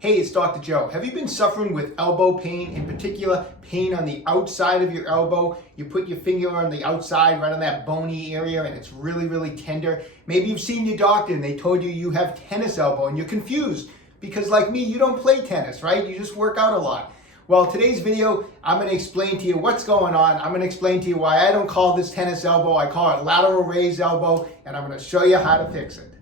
Hey, it's Dr. Joe. Have you been suffering with elbow pain, in particular pain on the outside of your elbow? You put your finger on the outside, right on that bony area, and it's really, really tender. Maybe you've seen your doctor and they told you you have tennis elbow and you're confused because like me, you don't play tennis, right? You just work out a lot. Well, today's video, I'm going to explain to you what's going on. I'm going to explain to you why I don't call this tennis elbow. I call it lateral raise elbow, and I'm going to show you how to fix it.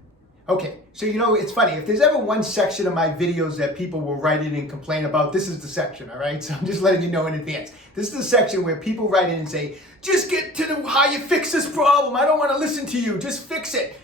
Okay, so it's funny, if there's ever one section of my videos that people will write in and complain about, this is the section, all right? So I'm just letting you know in advance. This is the section where people write in and say, just get to how you fix this problem. I don't want to listen to you, just fix it.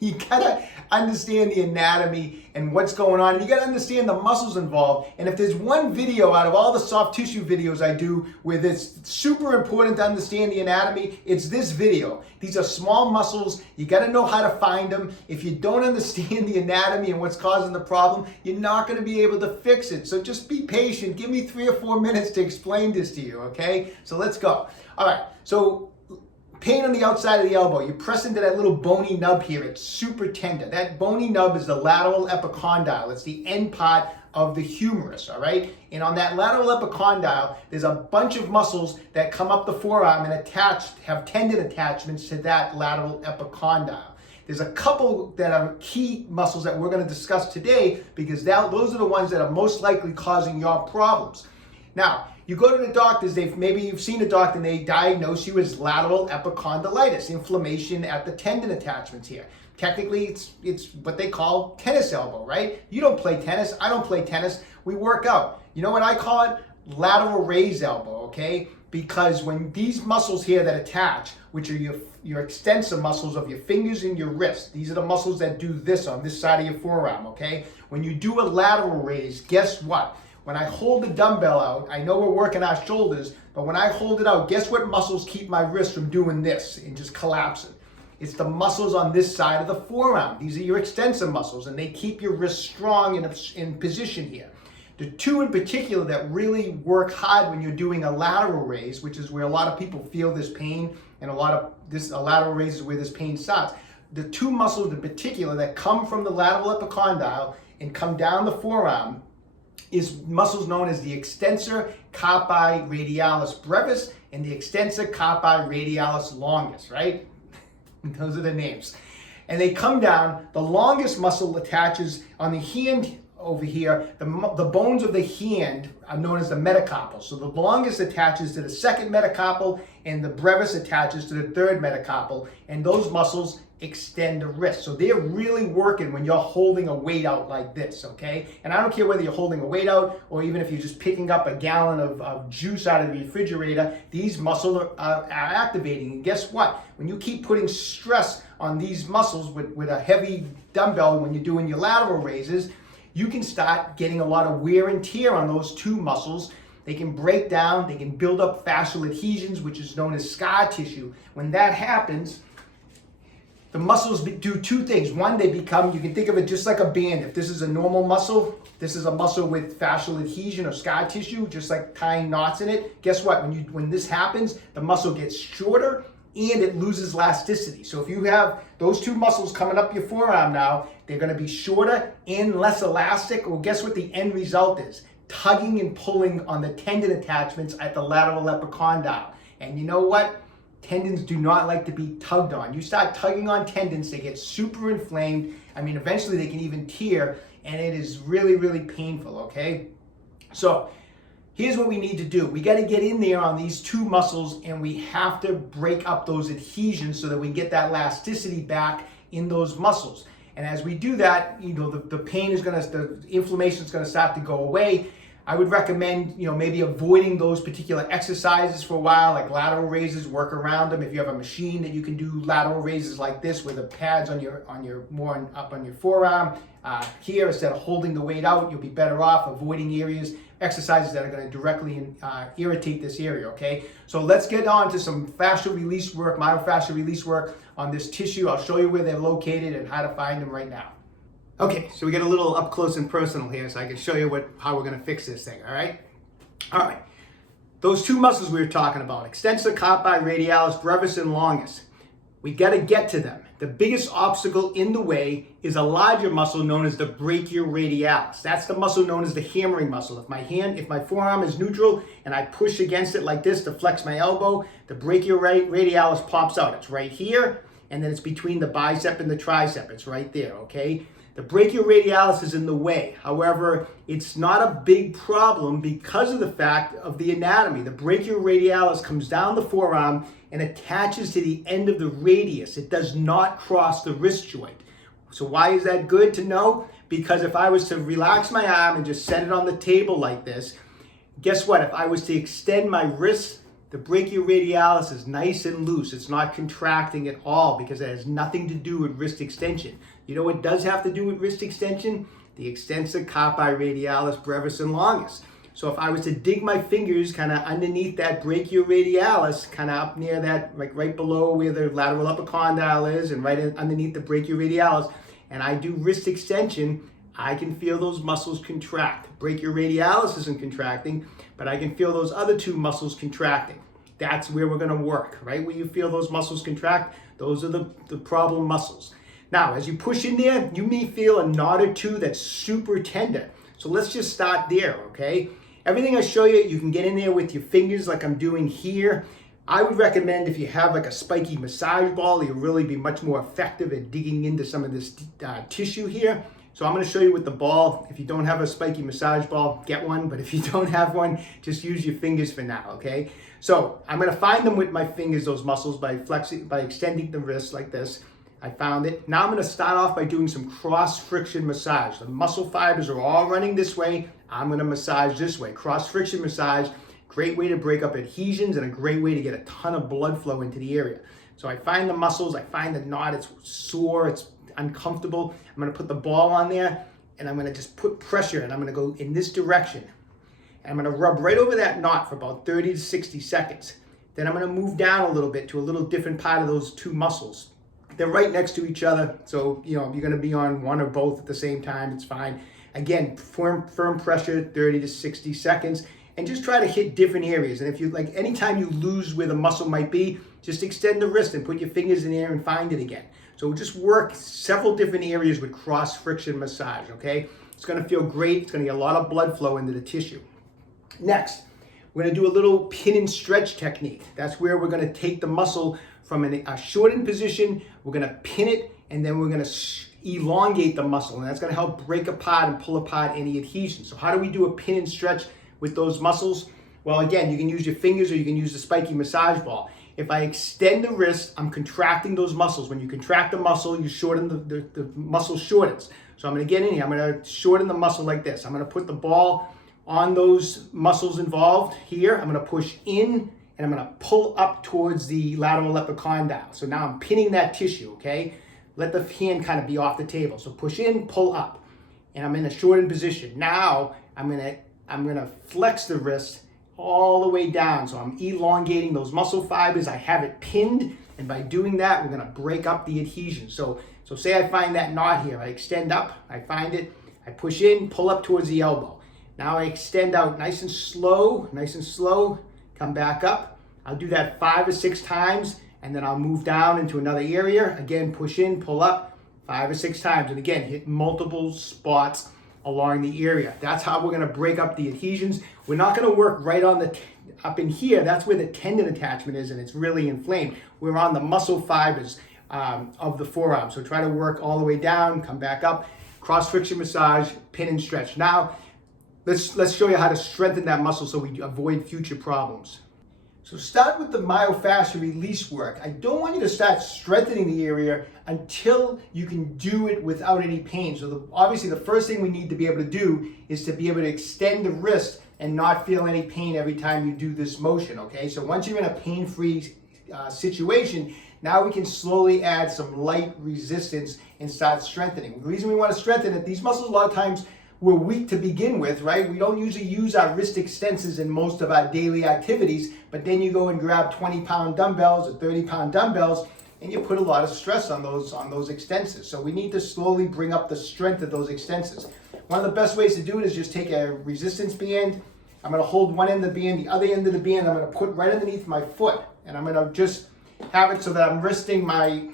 You gotta understand the anatomy and what's going on. You gotta understand the muscles involved. And if there's one video out of all the soft tissue videos I do where it's super important to understand the anatomy, it's this video. These are small muscles. You gotta know how to find them. If you don't understand the anatomy and what's causing the problem, you're not gonna be able to fix it. So just be patient. Give me 3 or 4 minutes to explain this to you, okay? So let's go. All right, so pain on the outside of the elbow. You press into that little bony nub here. It's super tender. That bony nub is the lateral epicondyle. It's the end part of the humerus, all right? And on that lateral epicondyle, there's a bunch of muscles that come up the forearm and have tendon attachments to that lateral epicondyle. There's a couple that are key muscles that we're going to discuss today because those are the ones that are most likely causing your problems. Now, you go to the doctors, maybe you've seen a doctor and they diagnose you as lateral epicondylitis, inflammation at the tendon attachments here. Technically, it's what they call tennis elbow, right? You don't play tennis, I don't play tennis, we work out. You know what I call it? Lateral raise elbow, okay? Because when these muscles here that attach, which are your extensor muscles of your fingers and your wrist, these are the muscles that do this on this side of your forearm, okay? When you do a lateral raise, guess what? When I hold the dumbbell out, I know we're working our shoulders, but when I hold it out, guess what muscles keep my wrist from doing this and just collapsing? It's the muscles on this side of the forearm. These are your extensor muscles, and they keep your wrist strong in position here. The two in particular that really work hard when you're doing a lateral raise, which is where a lot of people feel this pain, and a lateral raise is where this pain starts. The two muscles in particular that come from the lateral epicondyle and come down the forearm is muscles known as the extensor Carpi Radialis Brevis and the extensor Carpi Radialis Longus, right? Those are the names. And they come down, the longest muscle attaches on the hand over here. The bones of the hand are known as the metacarpal. So the longest attaches to the second metacarpal and the brevis attaches to the third metacarpal. And those muscles extend the wrist. So they're really working when you're holding a weight out like this, okay? And I don't care whether you're holding a weight out or even if you're just picking up a gallon of juice out of the refrigerator, these muscles are activating. And guess what? When you keep putting stress on these muscles with a heavy dumbbell when you're doing your lateral raises, you can start getting a lot of wear and tear on those two muscles. They can break down, they can build up fascial adhesions, which is known as scar tissue. When that happens, the muscles do two things. One, you can think of it just like a band. If this is a normal muscle, this is a muscle with fascial adhesion or scar tissue, just like tying knots in it. Guess what? When this happens, the muscle gets shorter and it loses elasticity. So if you have those two muscles coming up your forearm now, they're going to be shorter and less elastic. Well, guess what the end result is? Tugging and pulling on the tendon attachments at the lateral epicondyle. And you know what? Tendons do not like to be tugged on. You start tugging on tendons, they get super inflamed. I mean, eventually they can even tear, and it is really, really painful, okay? So here's what we need to do. We got to get in there on these two muscles, and we have to break up those adhesions so that we get that elasticity back in those muscles. And as we do that, the pain is the inflammation is going to start to go away. I would recommend, maybe avoiding those particular exercises for a while, like lateral raises, work around them. If you have a machine that you can do lateral raises like this with the pads up on your forearm, here, instead of holding the weight out, you'll be better off avoiding exercises that are going to directly irritate this area, okay? So let's get on to some fascial release work, myofascial release work on this tissue. I'll show you where they're located and how to find them right now. Okay, so we get a little up close and personal here so I can show you how we're gonna fix this thing, all right? All right, those two muscles we were talking about, extensor Carpi Radialis Brevis and Longus, we gotta get to them. The biggest obstacle in the way is a larger muscle known as the brachioradialis. That's the muscle known as the hammering muscle. If my forearm is neutral and I push against it like this to flex my elbow, the brachioradialis pops out. It's right here, and then it's between the bicep and the tricep. It's right there, okay? The brachioradialis is in the way. However, it's not a big problem because of the fact of the anatomy. The brachioradialis comes down the forearm and attaches to the end of the radius. It does not cross the wrist joint. So why is that good to know? Because if I was to relax my arm and just set it on the table like this, guess what? If I was to extend my wrist, the brachioradialis is nice and loose. It's not contracting at all because it has nothing to do with wrist extension. You know what does have to do with wrist extension? The extensor, Carpi, Radialis, Brevis, and Longus. So if I was to dig my fingers kind of underneath that brachioradialis, kind of up near that, like right below where the lateral epicondyle is and right underneath the brachioradialis, and I do wrist extension, I can feel those muscles contract. Brachioradialis isn't contracting, but I can feel those other two muscles contracting. That's where we're going to work, right? Where you feel those muscles contract, those are the problem muscles. Now, as you push in there, you may feel a knot or two that's super tender. So let's just start there, okay? Everything I show you, you can get in there with your fingers like I'm doing here. I would recommend if you have like a spiky massage ball, you'll really be much more effective at digging into some of this tissue here. So I'm going to show you with the ball. If you don't have a spiky massage ball, get one. But if you don't have one, just use your fingers for now, okay? So I'm going to find them with my fingers, those muscles, by extending the wrist like this. I found it. Now I'm going to start off by doing some cross friction massage. The muscle fibers are all running this way. I'm going to massage this way. Cross friction massage, great way to break up adhesions and a great way to get a ton of blood flow into the area. So I find the muscles, I find the knot, it's sore, it's uncomfortable. I'm going to put the ball on there and I'm going to just put pressure and I'm going to go in this direction. And I'm going to rub right over that knot for about 30 to 60 seconds. Then I'm going to move down a little bit to a little different part of those two muscles. They're right next to each other, so you're going to be on one or both at the same time, it's fine. Again, firm pressure, 30 to 60 seconds, and just try to hit different areas. And if you like, anytime you lose where the muscle might be, just extend the wrist and put your fingers in there and find it again. So just work several different areas with cross friction massage, okay? It's going to feel great. It's going to get a lot of blood flow into the tissue. Next, we're going to do a little pin and stretch technique. That's where we're going to take the muscle from a shortened position, we're going to pin it, and then we're going to elongate the muscle, and that's going to help break apart and pull apart any adhesion. So how do we do a pin and stretch with those muscles? Well, again, you can use your fingers or you can use the spiky massage ball. If I extend the wrist, I'm contracting those muscles. When you contract the muscle, you shorten the muscle shortens. So I'm going to get in here. I'm going to shorten the muscle like this. I'm going to put the ball on those muscles involved here. I'm going to push in and I'm going to pull up towards the lateral epicondyle. So now I'm pinning that tissue, okay? Let the hand kind of be off the table. So push in, pull up, and I'm in a shortened position. Now I'm gonna flex the wrist all the way down. So I'm elongating those muscle fibers. I have it pinned, and by doing that, we're gonna break up the adhesion. So say I find that knot here. I extend up, I find it, I push in, pull up towards the elbow. Now I extend out nice and slow, come back up. I'll do that 5 or 6 times, and then I'll move down into another area. Again, push in, pull up 5 or 6 times. And again, hit multiple spots along the area. That's how we're gonna break up the adhesions. We're not gonna work right on up in here. That's where the tendon attachment is, and it's really inflamed. We're on the muscle fibers of the forearm. So try to work all the way down, come back up, cross friction massage, pin and stretch. Now, let's show you how to strengthen that muscle so we avoid future problems. So start with the myofascial release work. I don't want you to start strengthening the area until you can do it without any pain. So obviously the first thing we need to be able to do is to be able to extend the wrist and not feel any pain every time you do this motion, okay? So once you're in a pain-free situation, now we can slowly add some light resistance and start strengthening. The reason we want to strengthen it, these muscles a lot of times we're weak to begin with, right? We don't usually use our wrist extensors in most of our daily activities, but then you go and grab 20-pound dumbbells or 30-pound dumbbells and you put a lot of stress on those extensors. So we need to slowly bring up the strength of those extensors. One of the best ways to do it is just take a resistance band. I'm going to hold one end of the band, the other end of the band I'm going to put right underneath my foot, and I'm going to just have it so that I'm resting my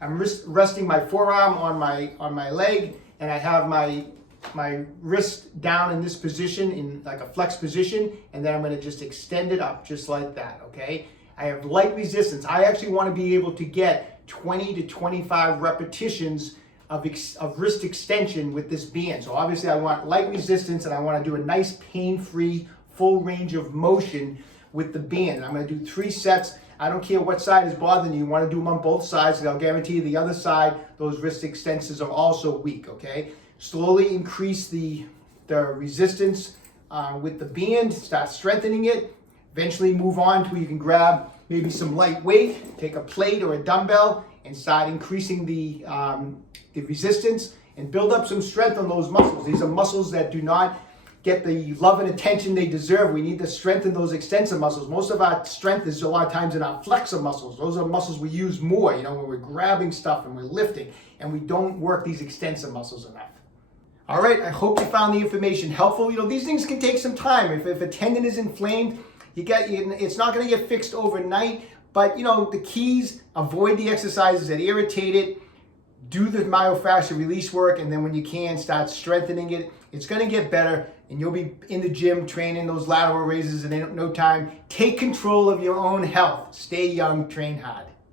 I'm resting my forearm on my leg, and I have my wrist down in this position, in like a flex position, and then I'm going to just extend it up just like that, okay? I have light resistance. I actually want to be able to get 20 to 25 repetitions of wrist extension with this band. So obviously I want light resistance, and I want to do a nice pain-free full range of motion with the band. I'm going to do 3 sets. I don't care what side is bothering you. You want to do them on both sides, because I'll guarantee you the other side, those wrist extensors are also weak, okay? Slowly increase the resistance with the band, start strengthening it. Eventually move on to where you can grab maybe some light weight, take a plate or a dumbbell, and start increasing the resistance and build up some strength on those muscles. These are muscles that do not get the love and attention they deserve. We need to strengthen those extensor muscles. Most of our strength is a lot of times in our flexor muscles. Those are muscles we use more, you know, when we're grabbing stuff and we're lifting, and we don't work these extensor muscles enough. All right, I hope you found the information helpful. You know, these things can take some time. If a tendon is inflamed, it's not going to get fixed overnight, but you know, the keys: avoid the exercises that irritate it, do the myofascial release work, and then when you can, start strengthening it. It's going to get better, and you'll be in the gym training those lateral raises in no time. Take control of your own health. Stay young, train hard.